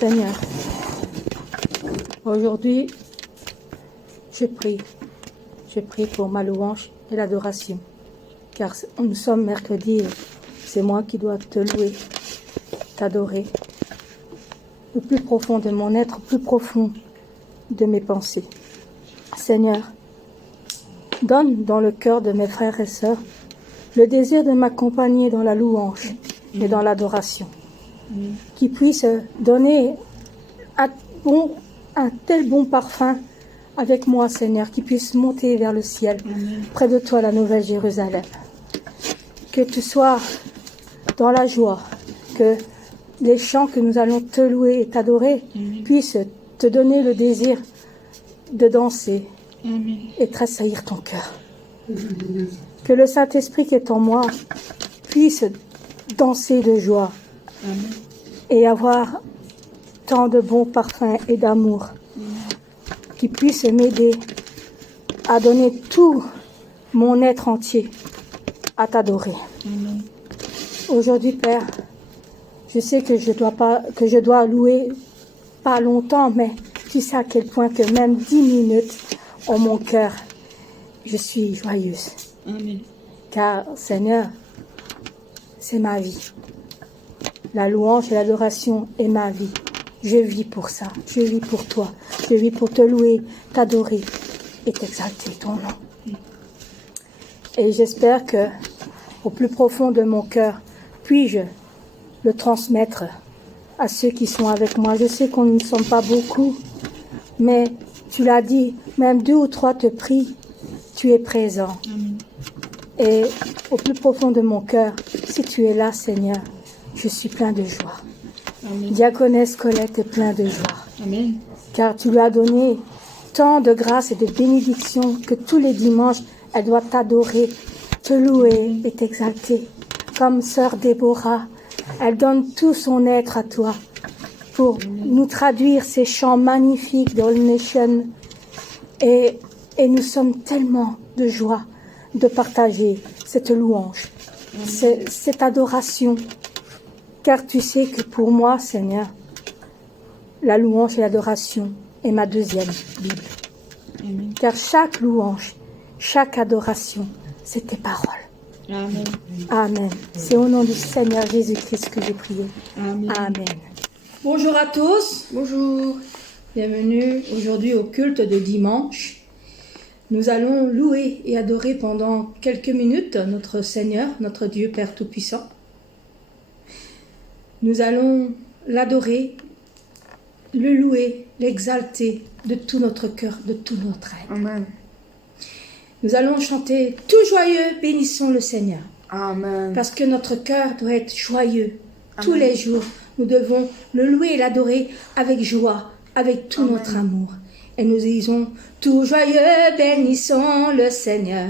Seigneur, aujourd'hui, je prie pour ma louange et l'adoration, car nous sommes mercredi et c'est moi qui dois te louer, t'adorer, le plus profond de mon être, le plus profond de mes pensées. Seigneur, donne dans le cœur de mes frères et sœurs le désir de m'accompagner dans la louange et dans l'adoration, qui puisse donner un tel bon parfum avec moi, Seigneur, qui puisse monter vers le ciel, près de toi, la Nouvelle Jérusalem. Que tu sois dans la joie, que les chants que nous allons te louer et t'adorer puissent te donner le désir de danser et tressaillir ton cœur. Que le Saint-Esprit qui est en moi puisse danser de joie et avoir tant de bons parfums et d'amour qui puisse m'aider à donner tout mon être entier à t'adorer. Aujourd'hui, Père, je sais que je dois louer pas longtemps, mais tu sais à quel point que même 10 minutes en mon cœur, je suis joyeuse. Car, Seigneur, c'est ma vie. La louange et l'adoration est ma vie. Je vis pour ça. Je vis pour toi. Je vis pour te louer, t'adorer et t'exalter ton nom. Et j'espère que, au plus profond de mon cœur, puis-je le transmettre à ceux qui sont avec moi. Je sais qu'on ne sommes pas beaucoup, mais tu l'as dit, même 2 ou 3 te prient, tu es présent. Et au plus profond de mon cœur, si tu es là, Seigneur, je suis plein de joie. Diaconesse Colette est plein de joie. Car tu lui as donné tant de grâce et de bénédictions que tous les dimanches, elle doit t'adorer, te louer et t'exalter. Comme sœur Déborah, elle donne tout son être à toi pour nous traduire ces chants magnifiques d'All Nation. Et nous sommes tellement de joie de partager cette louange, cette adoration. Car tu sais que pour moi, Seigneur, la louange et l'adoration est ma deuxième Bible. Car chaque louange, chaque adoration, c'est tes paroles. Amen. Amen. C'est au nom du Seigneur Jésus-Christ que j'ai prié. Amen. Amen. Bonjour à tous. Bonjour. Bienvenue aujourd'hui au culte de dimanche. Nous allons louer et adorer pendant quelques minutes notre Seigneur, notre Dieu Père Tout-Puissant. Nous allons l'adorer, le louer, l'exalter de tout notre cœur, de tout notre être. Amen. Nous allons chanter tout joyeux, bénissons le Seigneur. Amen. Parce que notre cœur doit être joyeux. Tous Amen. les jours, nous devons le louer et l'adorer avec joie, avec tout Amen. notre amour. Et nous disons, tout joyeux, bénissons le Seigneur.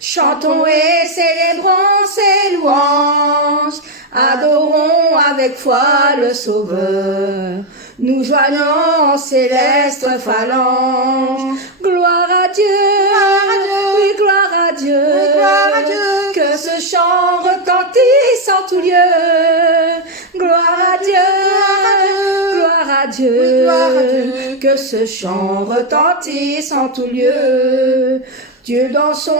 Chantons et célébrons ses louanges, adorons avec foi le Sauveur. Nous joignons en céleste phalange. Gloire à Dieu, oui, gloire à Dieu, Oui, gloire à Dieu. que ce chant retentisse en tout lieu. Gloire à Dieu, gloire à Dieu, Oui, gloire à Dieu. que ce chant retentisse en tout lieu. Dieu dans son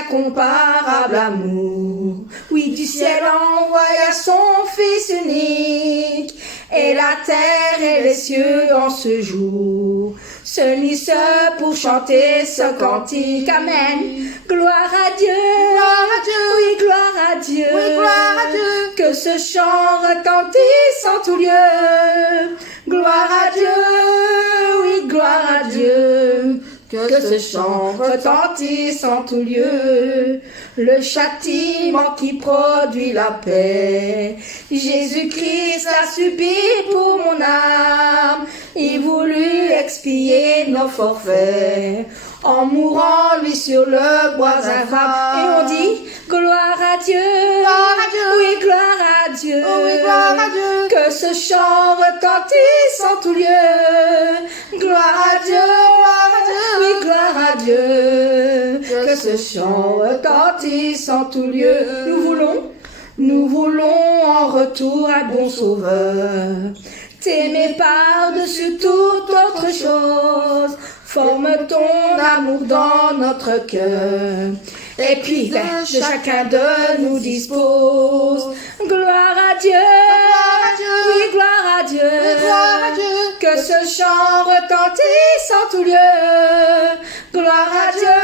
incomparable amour, oui, du ciel envoya son Fils unique, et la terre et les cieux en ce jour se unissent pour chanter ce cantique. Amen. Gloire à Dieu, Gloire à Dieu. oui, gloire à Dieu, Oui, gloire à Dieu. que ce chant retentisse en tout lieu. Gloire à Dieu, oui, gloire à Dieu, que ce chant retentisse en tout lieu. Le châtiment qui produit la paix, Jésus-Christ l'a subi pour mon âme. Il voulut expier nos forfaits en mourant lui sur le bois infâme. Et on dit gloire à Dieu, Gloire à Dieu. oui, gloire à Dieu, Oh oui, gloire à Dieu. que ce chant retentisse en tout lieu. Gloire à Dieu, oui, gloire à Dieu, que ce chant retentisse en tout lieu. Nous voulons en retour un bon sauveur, t'aimer par-dessus toute autre chose. Forme ton amour dans notre cœur. Et puis de chacun de nous dispose. Gloire à Dieu, oui, gloire à Dieu, gloire à Dieu. que ce chant retentisse en tout lieu. Gloire à Dieu,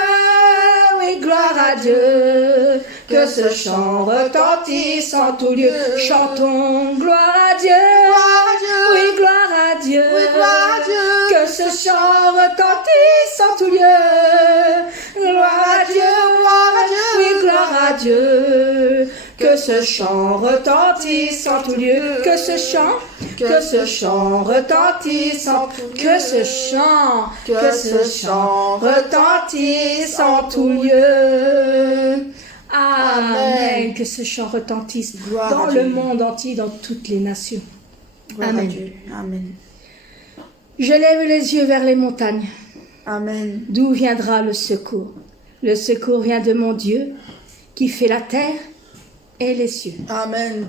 oui, gloire à Dieu, que ce chant retentisse en tout lieu. Chantons gloire à Dieu, Gloire à Dieu. oui, gloire à Dieu, Oui, gloire à Dieu. que ce chant retentisse en tout lieu. Gloire à Dieu, Gloire à Dieu. oui, gloire à Dieu, que ce chant retentisse en tout lieu, que ce chant retentisse en tout lieu, que ce chant retentisse en tout lieu. Amen. Que ce chant retentisse Gloire dans à le Dieu. monde entier, dans toutes les nations. Gloire Amen. à Dieu. Amen. Je lève les yeux vers les montagnes. Amen. D'où viendra le secours? Le secours vient de mon Dieu, qui fait la terre et les cieux. Amen.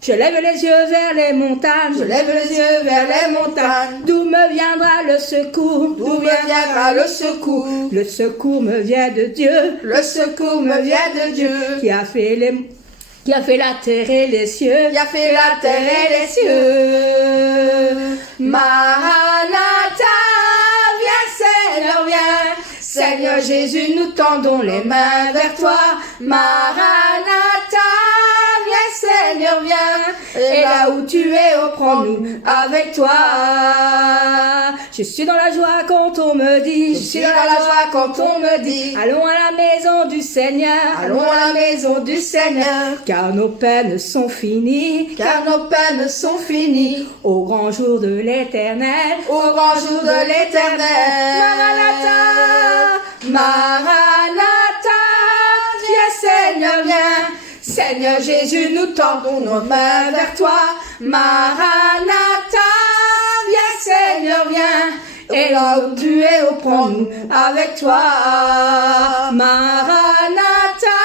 Je lève les yeux vers les montagnes. Je lève les yeux vers les montagnes. D'où me viendra le secours? D'où me viendra le secours? Le secours me vient de Dieu, Le secours me vient de Dieu, qui a fait la terre et les cieux. qui a fait la terre et les cieux. Maranatha, viens Seigneur, viens. Seigneur Jésus, nous tendons les mains vers toi. Maranatha, viens Seigneur, viens. Et là où tu es, oh, prends-nous avec toi. Je suis dans la joie quand on me dit, Je suis dans la joie quand on me dit, allons à la maison du Seigneur, allons à la maison du Seigneur. car nos peines sont finies, Car nos peines sont finies au grand jour de l'éternel. au grand jour de l'éternel. Maranatha, Maranatha, viens Seigneur, viens. Seigneur Jésus, nous tendons nos mains vers toi. Maranatha, viens Seigneur, viens. Et là où tu es, oh, prends-nous avec toi. Maranatha,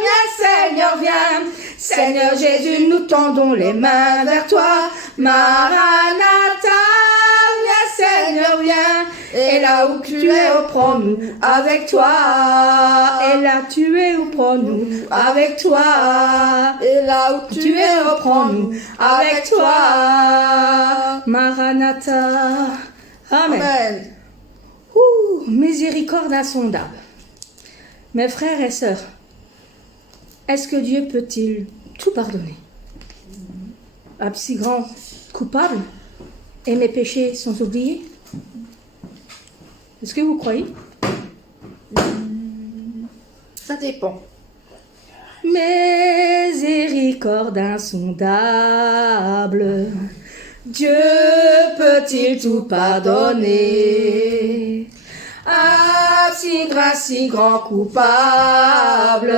viens Seigneur, viens. Seigneur Jésus, nous tendons les mains vers toi. Maranatha, viens Seigneur, viens. Et là où tu es, oh, prends-nous avec toi. Et là tu es où prends-nous Avec toi. Et là où tu es, oh, prends-nous avec toi. Maranatha. Amen. Amen. Ouh, miséricorde insondable. Mes frères et sœurs, est-ce que Dieu peut-il tout pardonner? Un si grand coupable et mes péchés sont oubliés? Est-ce que vous croyez? Ça dépend. Miséricorde insondable, Dieu peut-il tout pardonner? Ah, si grand coupable.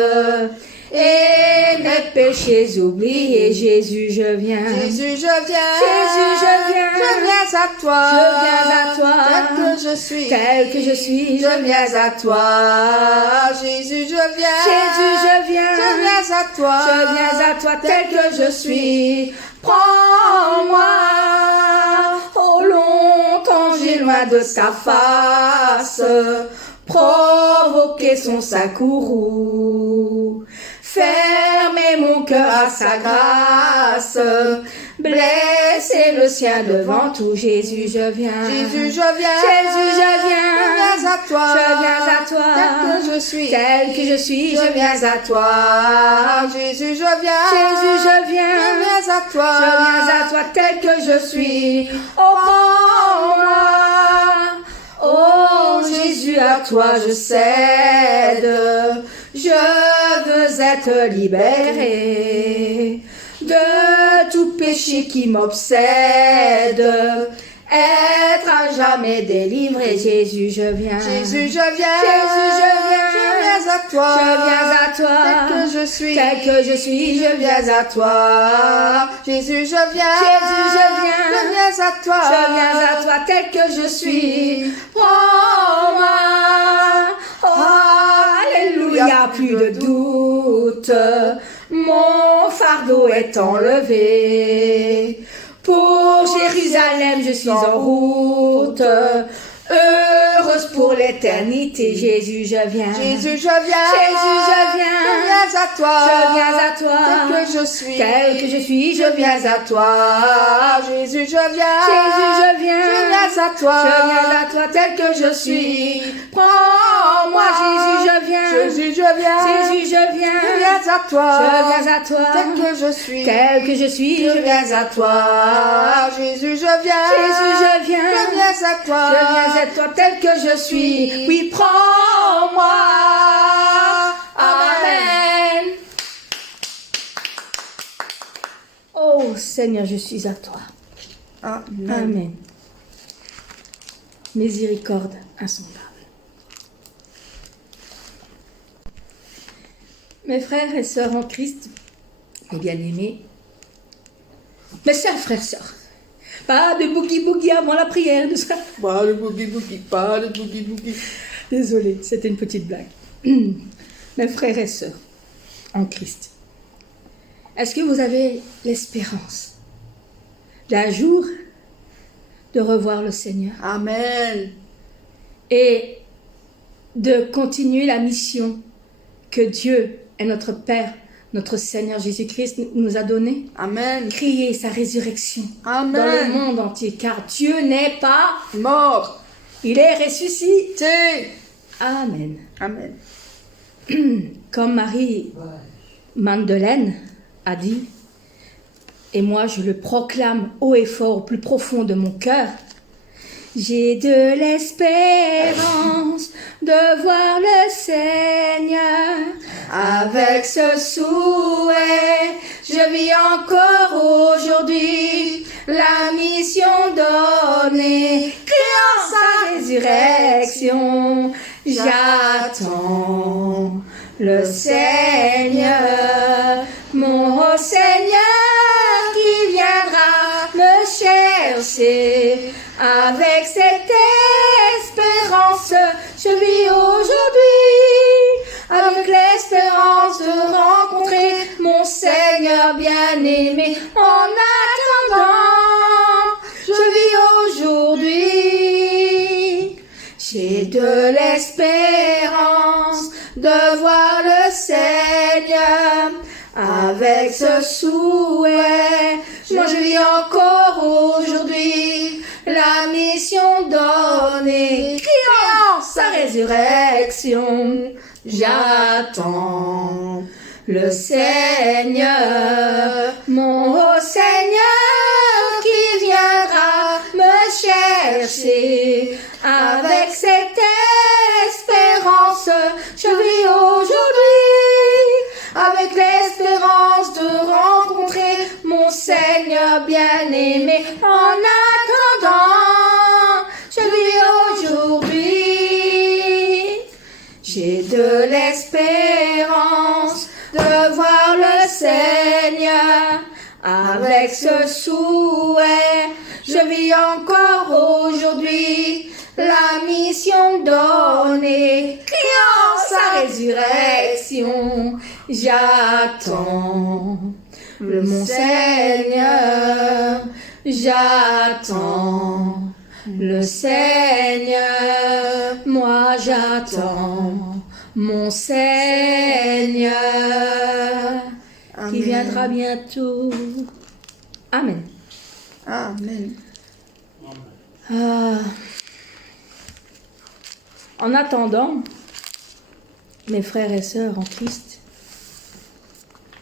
Et mes péchés oubliés, Jésus, je viens. Jésus, je viens. Jésus, je viens. Je viens à toi. Je viens à toi. Tel que je suis. Tel que je suis, Je viens à toi. Jésus, je viens. Jésus, je viens. Je viens à toi. Je viens à toi tel que je suis. Prends-moi. Oh, longtemps j'ai loin de ta face. Provoquer son sacourou. Fermer mon cœur à sa grâce. Blesser le sien devant tout. Jésus, je viens. Jésus, je viens. Jésus, je viens. Je viens à toi. Je viens à toi. Tel que je suis. Tel que je suis. Je viens à toi. Jésus, je viens. Jésus, je viens. Je viens à toi. Je viens à toi tel que je suis. Oh, prends-moi. Oh, Jésus, à toi je cède. Je veux être libéré de tout péché qui m'obsède. Être à jamais délivré. Jésus, je viens. Jésus, je viens. Jésus, je viens. Je viens à toi. Je viens à toi. Tel que je suis. Tel que je suis, je viens à toi. Jésus, je viens. Jésus, je viens. Je viens à toi. Je viens à toi tel que je suis. Prends-moi. Oh, alléluia, plus de doute. Mon fardeau est enlevé. Pour Jérusalem, je suis en route. Heureuse pour l'éternité, Jésus, je viens. Jésus, je viens. Jésus, je viens. Je viens à toi. Je viens à toi. Tel que je suis. Tel que je suis, je viens à toi. Jésus, je viens. Jésus, je viens. Je viens à toi. Je viens à toi tel que je suis. Prends-moi, Jésus, je viens. Jésus, je viens. Jésus, je viens. Je viens à toi. Je viens à toi. Tel que je suis. Tel que je suis, je viens à toi. Jésus, je viens. Jésus, je viens. Je viens à toi. Je viens à toi tel que je suis. Oui, prends-moi. Amen. Oh Seigneur, je suis à toi. Amen. Amen. Miséricorde insondable. Mes frères et sœurs en Christ, mes bien-aimés, mes chers frères et sœurs, pas de boogie-boogie avant la prière, de ça. Pas de boogie-boogie, pas de boogie-boogie. Désolée, c'était une petite blague. Mes frères et sœurs en Christ, est-ce que vous avez l'espérance d'un jour de revoir le Seigneur Amen. et de continuer la mission que Dieu et notre Père, notre Seigneur Jésus-Christ nous a donnée? Amen. Crier sa résurrection Amen. dans le monde entier, car Dieu n'est pas Mort. il est ressuscité. Amen. Amen. Amen. Comme Marie Madeleine a dit, et moi je le proclame haut et fort au plus profond de mon cœur, j'ai de l'espérance de voir le Seigneur. Avec ce souhait, je vis encore aujourd'hui la mission donnée, criant sa résurrection. J'attends le Seigneur, mon Seigneur qui viendra me chercher. Avec cette espérance, je vis aujourd'hui, avec l'espérance de rencontrer mon Seigneur bien-aimé. En attendant, je vis aujourd'hui. J'ai de l'espérance de voir le Seigneur. Avec ce souhait, moi je vis encore aujourd'hui la mission donnée, criant sa résurrection. J'attends le Seigneur, mon Seigneur qui viendra me chercher. Avec cette espérance, je vis aujourd'hui, avec l'espérance de rencontrer mon Seigneur bien-aimé. En attendant, je vis aujourd'hui. J'ai de l'espérance de voir le Seigneur. Avec ce souhait, je vis encore aujourd'hui la mission donnée, criant sa résurrection. J'attends mon Seigneur, j'attends le Seigneur, moi j'attends mon Seigneur qui viendra bientôt. Amen. Amen. En attendant, mes frères et sœurs en Christ,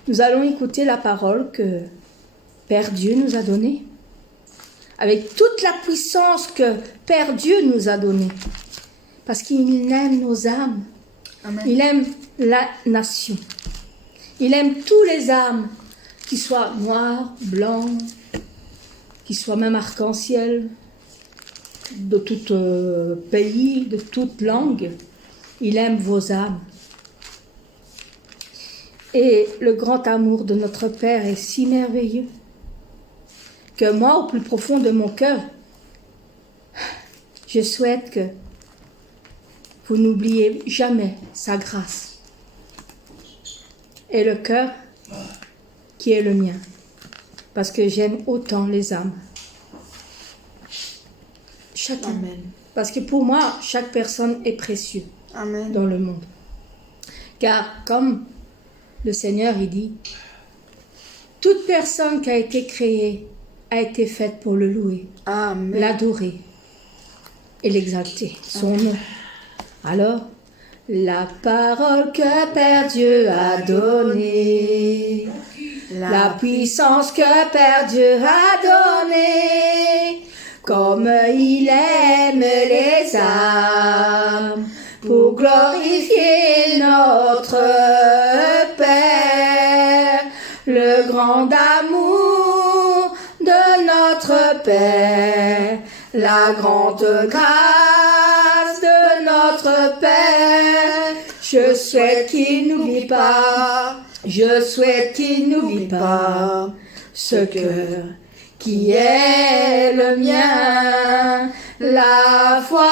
nous allons écouter la parole que Père Dieu nous a donnée, avec toute la puissance que Père Dieu nous a donnée, parce qu'il aime nos âmes, Amen. il aime la nation, il aime tous les âmes, qu'ils soient noirs, blancs, qu'ils soient même arc-en-ciel, de tout pays, de toute langue. Il aime vos âmes. Et le grand amour de notre Père est si merveilleux que moi, au plus profond de mon cœur, je souhaite que vous n'oubliez jamais sa grâce et le cœur qui est le mien. parce que j'aime autant les âmes. Chacun. Amen. Parce que pour moi, chaque personne est précieuse Amen. dans le monde. Car comme le Seigneur, il dit, toute personne qui a été créée a été faite pour le louer, Amen. l'adorer et l'exalter, son nom. Alors, la parole que Père Dieu a donnée, la puissance que Père Dieu a donnée, comme il aime les âmes, pour glorifier notre Père, le grand amour de notre Père, la grande grâce de notre Père. Je souhaite qu'il n'oublie pas, je souhaite qu'il n'oublie pas ce cœur qui est le mien. La foi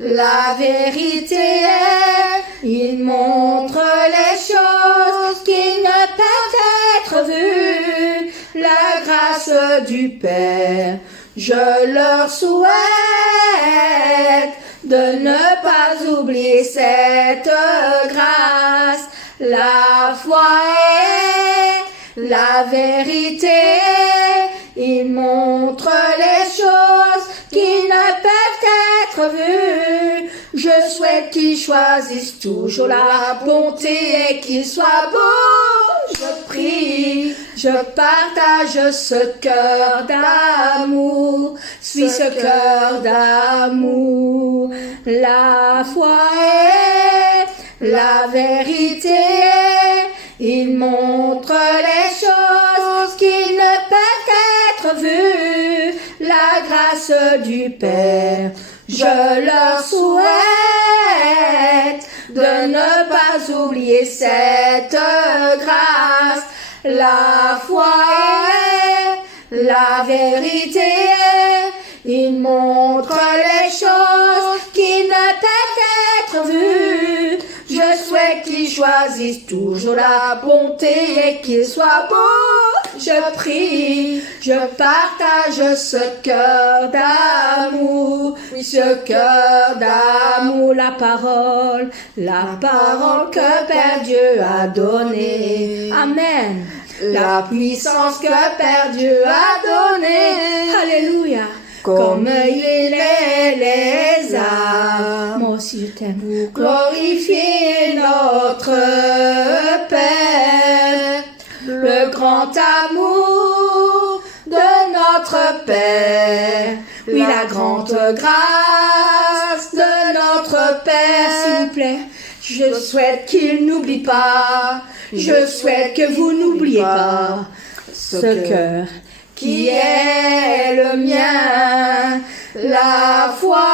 est, la vérité est, il montre les choses qui ne peuvent être vues. La grâce du Père, je leur souhaite de ne pas oublier cette grâce. La foi est, la vérité est, il montre les choses qui ne peuvent être vues. Je souhaite qu'ils choisissent toujours la bonté et qu'ils soient beaux. Je prie, je partage ce cœur d'amour, suis ce cœur d'amour. La foi est, la vérité est, il montre les choses qui ne peuvent être vues. La grâce du Père, je leur souhaite de ne pas oublier cette grâce. La foi est, la vérité est, il montre les choses qui ne peuvent être vues. Je souhaite qu'ils choisissent toujours la bonté et qu'ils soient beaux. Je prie, je partage ce cœur d'amour, oui, ce cœur d'amour, la parole que Père Dieu a donnée. Amen. La puissance que Père Dieu a donnée. Alléluia. Comme il est les âmes. Moi aussi je t'aime. Pour glorifier notre Père, le grand amour de notre Père, oui, la grande grâce de notre Père, s'il vous plaît. Je souhaite qu'il n'oublie pas, je souhaite que vous n'oubliez pas ce cœur qui est le mien. La foi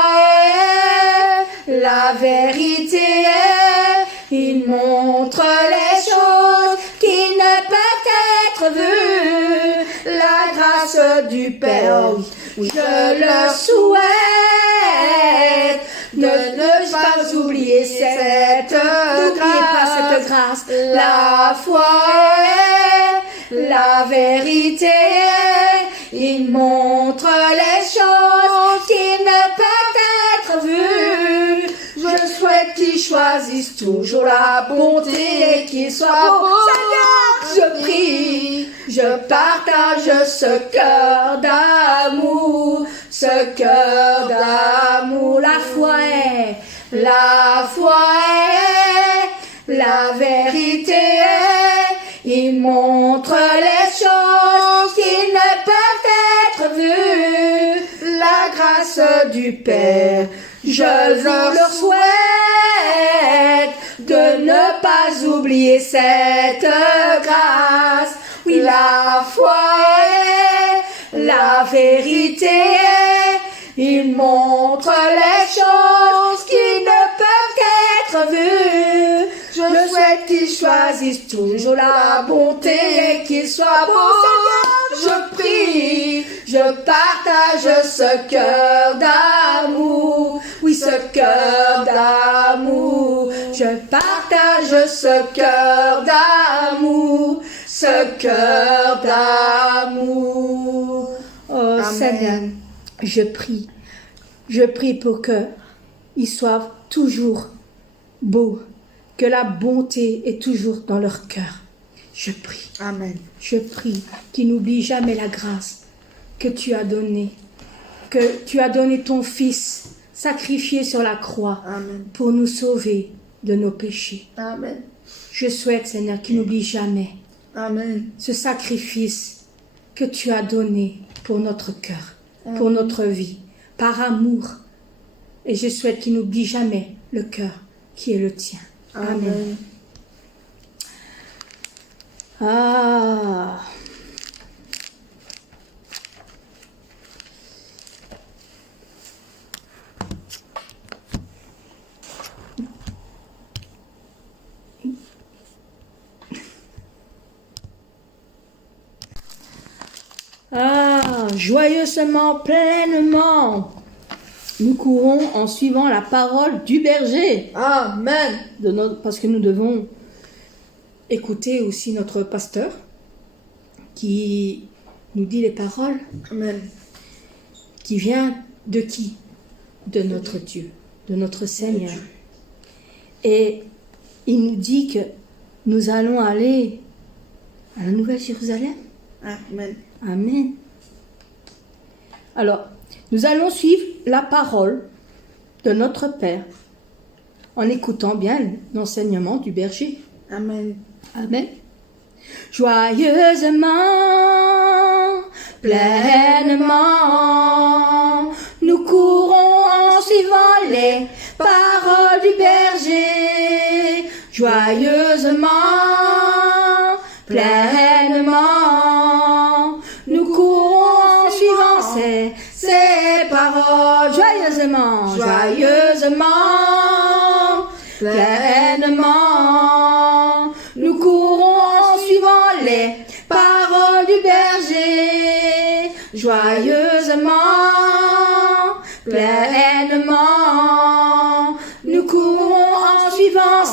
est, la vérité est, il montre les choses qui ne peuvent être vues. La grâce du Père, je leur souhaite de ne pas oublier cette grâce. La foi est, la vérité est, il montre les choses qui ne peuvent être vues. Je souhaite qu'ils choisissent toujours la bonté et qu'ils soient beaux. Seigneur, je prie, je partage ce cœur d'amour, ce cœur d'amour. La foi est, la vérité est, il montre les choses qui ne peuvent être vues. La grâce du Père, je leur souhaite de ne pas oublier cette grâce. Oui, la foi est, la vérité est, il montre les choses qui ne peuvent être vues. Je souhaite qu'ils choisissent toujours la bonté et qu'ils soient beaux. Je prie, je partage ce cœur d'amour, oui, ce cœur d'amour. Je partage ce cœur d'amour, ce cœur d'amour. Oh Amen. Seigneur, je prie pour que ils soient toujours beaux, que la bonté est toujours dans leur cœur. Je prie qu'ils n'oublient jamais la grâce que tu as donnée, que tu as donné ton Fils sacrifié sur la croix Amen. pour nous sauver de nos péchés. Amen. Je souhaite, Seigneur, qu'ils n'oublient jamais Amen. ce sacrifice que tu as donné pour notre cœur, pour notre vie, par amour. Et je souhaite qu'ils n'oublient jamais le cœur qui est le tien. Amen. Ah. Ah, joyeusement, pleinement, nous courons en suivant la parole du berger. Amen. Parce que nous devons écouter aussi notre pasteur qui nous dit les paroles Amen. qui vient de qui? De notre Dieu, de notre Seigneur. Et il nous dit que nous allons aller à la Nouvelle Jérusalem. Amen. Amen. Alors, nous allons suivre la parole de notre Père en écoutant bien l'enseignement du berger. Amen. Amen. Joyeusement, pleinement, nous courons en suivant les paroles du berger. Joyeusement, pleinement, nous courons en suivant ces paroles. Joyeusement, joyeusement, pleinement, nous courons en suivant les paroles du berger. Joyeusement, pleinement, nous courons en suivant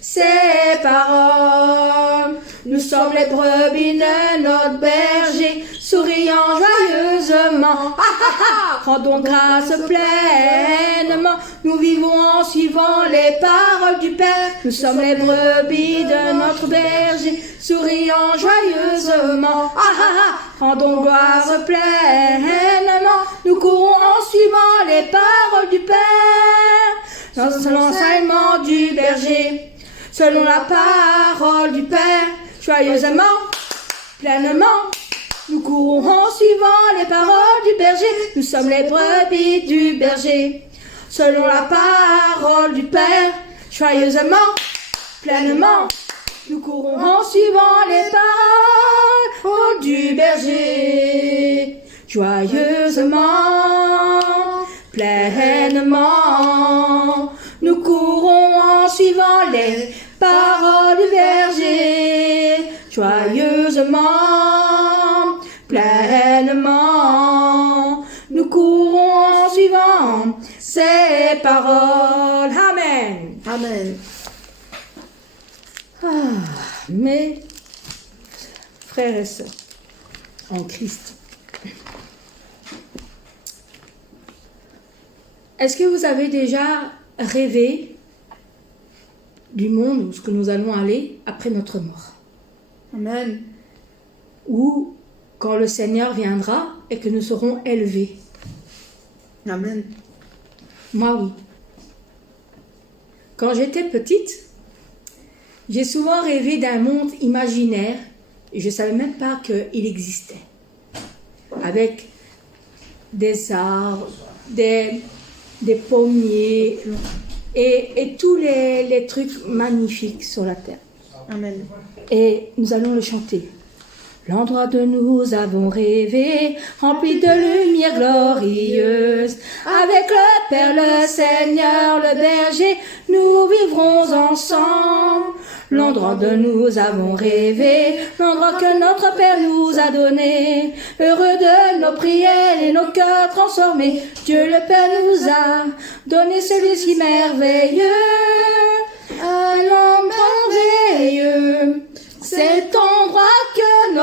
ces paroles. Nous sommes les brebis de notre berger, souriant joyeusement. Rendons grâce pleinement, nous vivons en suivant les paroles du Père. Nous sommes les brebis de notre berger, souriant joyeusement. Rendons gloire pleinement, nous courons en suivant les paroles du Père. Dans l'enseignement du berger, selon la parole du Père, joyeusement, pleinement, nous courons en suivant les paroles du berger. Nous sommes les brebis du berger. Selon la parole du Père, joyeusement, pleinement, nous courons en suivant les paroles du berger. Joyeusement, pleinement, nous courons en suivant les paroles du berger. Joyeusement, pleinement, nous courons en suivant ces paroles. Amen. Amen. Mes frères et sœurs en Christ, est-ce que vous avez déjà rêvé du monde où ce que nous allons aller après notre mort? Amen. Ou quand le Seigneur viendra et que nous serons élevés? Amen. Moi, oui. Quand j'étais petite, j'ai souvent rêvé d'un monde imaginaire et je ne savais même pas qu'il existait. Avec des arbres, des pommiers et tous les trucs magnifiques sur la terre. Amen. Et nous allons le chanter. L'endroit de nous avons rêvé, rempli de lumière glorieuse. Avec le Père, le Seigneur, le berger, nous vivrons ensemble. L'endroit de nous avons rêvé, l'endroit que notre Père nous a donné. Heureux de nos prières et nos cœurs transformés, Dieu le Père nous a donné celui-ci merveilleux. Un endroit merveilleux, cet endroit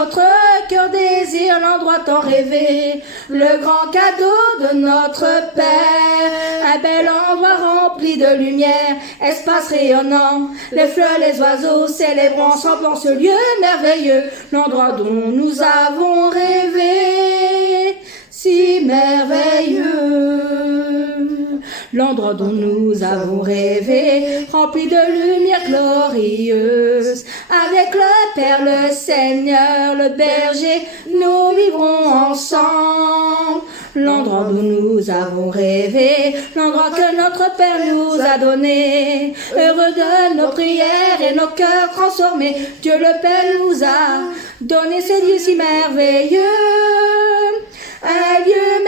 notre cœur désire l'endroit tant rêvé, le grand cadeau de notre Père. Un bel endroit rempli de lumière, espace rayonnant, les fleurs, les oiseaux célébrant ensemble en ce lieu merveilleux, l'endroit dont nous avons rêvé, si merveilleux. L'endroit dont nous avons rêvé, rempli de lumière glorieuse, avec le Père, le Seigneur, le berger, nous vivrons ensemble. L'endroit dont nous avons rêvé, l'endroit que notre Père nous a donné, heureux de nos prières et nos cœurs transformés, Dieu le Père nous a donné ce lieu si merveilleux, un lieu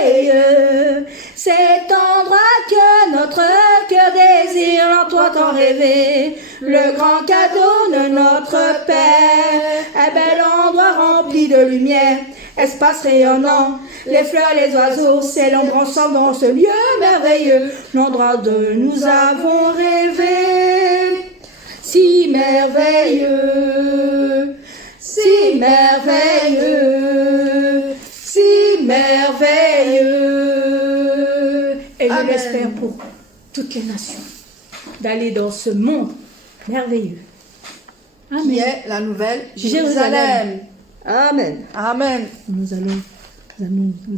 merveilleux, cet endroit que notre cœur désire, l'endroit tant rêvé, le grand cadeau de notre Père, un bel endroit rempli de lumière, espace rayonnant, les fleurs, les oiseaux célèbrent ensemble dans ce lieu merveilleux, l'endroit dont nous avons rêvé, si merveilleux, si merveilleux, si merveilleux. Et je l'espère pour toutes les nations, d'aller dans ce monde merveilleux. Amen. Qui est la nouvelle Jérusalem. Jérusalem. Amen. Amen. Nous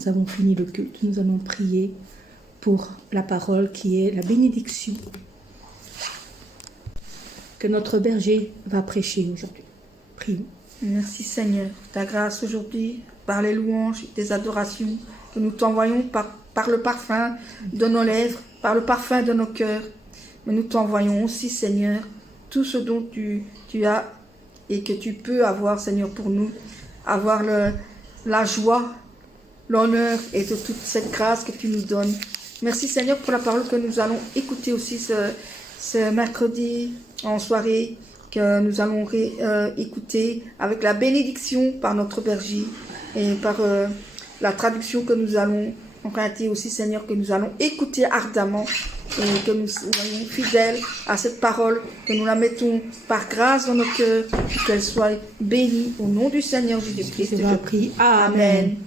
avons fini le culte. Nous allons prier pour la parole qui est la bénédiction que notre berger va prêcher aujourd'hui. Prions. Merci Seigneur, ta grâce aujourd'hui, par les louanges, tes adorations, que nous t'envoyons par le parfum de nos lèvres, par le parfum de nos cœurs. Mais nous t'envoyons aussi Seigneur, tout ce dont tu as et que tu peux avoir Seigneur pour nous, avoir la joie, l'honneur et de toute cette grâce que tu nous donnes. Merci Seigneur pour la parole que nous allons écouter aussi ce mercredi en soirée, que nous allons écouter avec la bénédiction par notre berger et par la traduction que nous allons emprunter aussi Seigneur, que nous allons écouter ardemment et que nous soyons fidèles à cette parole, que nous la mettons par grâce dans nos cœurs, qu'elle soit bénie au nom du Seigneur Jésus-Christ. Je prie. Amen.